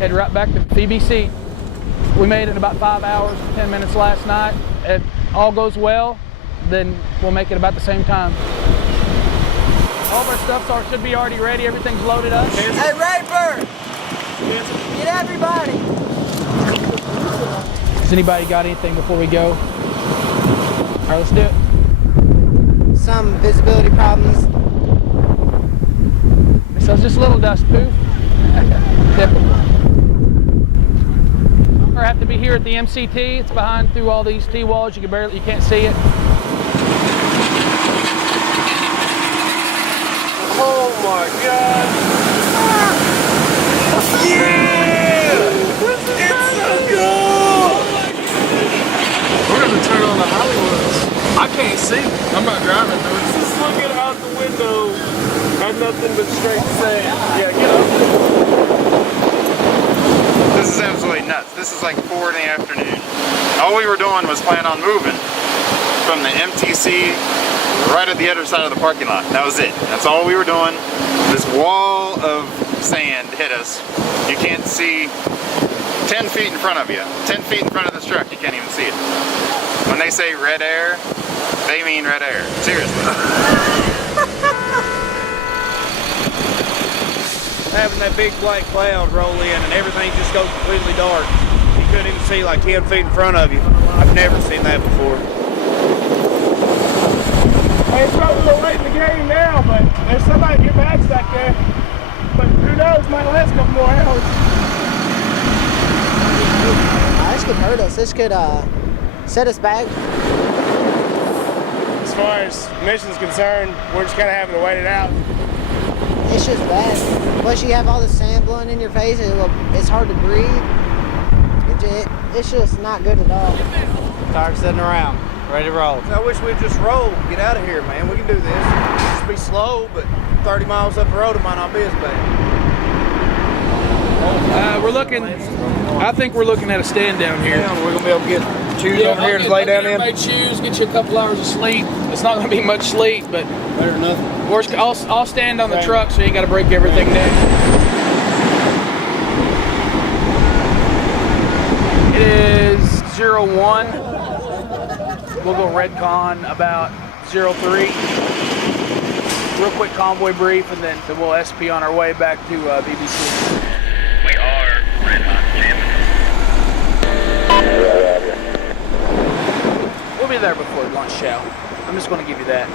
head right back to BBC. We made it in about 5 hours, 10 minutes last night. If all goes well, then we'll make it about the same time. All of our stuff should be already ready. Everything's loaded up. Hey, Rayburn! Get everybody! Has anybody got anything before we go? All right, let's do it. Some visibility problems. So it's just a little dust poof. Typical. Or have to be here at the MCT. It's behind through all these T-walls. You can't see it. Oh my God! Yeah! It's so cool! We're gonna turn on the Hollywoods. I can't see. I'm not driving, dude. Just looking out the window. I have nothing but straight sand. Yeah, get up. This is absolutely nuts. This is like 4 in the afternoon. All we were doing was planning on moving from the MTC right at the other side of the parking lot. That was it. That's all we were doing. This wall of sand hit us. You can't see 10 feet in front of you. 10 feet in front of this truck, you can't even see it. When they say red air, they mean red air. Seriously. Having that big black cloud roll in and everything just goes completely dark. You couldn't even see like 10 feet in front of you. I've never seen that before. Hey, it's probably a little late in the game now, but there's somebody get back back there. But who knows, might last a couple more hours. This could hurt us. This could set us back. As far as mission's concerned, we're just kind of having to wait it out. It's just bad. Plus you have all the sand blowing in your face. It's hard to breathe. It's just not good at all. Tired of sitting around, ready to roll. I wish we'd just roll, get out of here, man. We can do this. Just be slow, but 30 miles up the road it might not be as bad. I think we're looking at a stand down here. We're gonna be able to get shoes over here to lay down in. Make shoes, get you a couple hours of sleep. It's not gonna be much sleep, but Better than nothing. I'll stand on the truck so you ain't gotta break everything down. It is 01. We'll go Redcon about 03. Real quick convoy brief, and then we'll SP on our way back to BBC. We are Red Hot We'll be there before lunch, shall. I'm just going to give you that.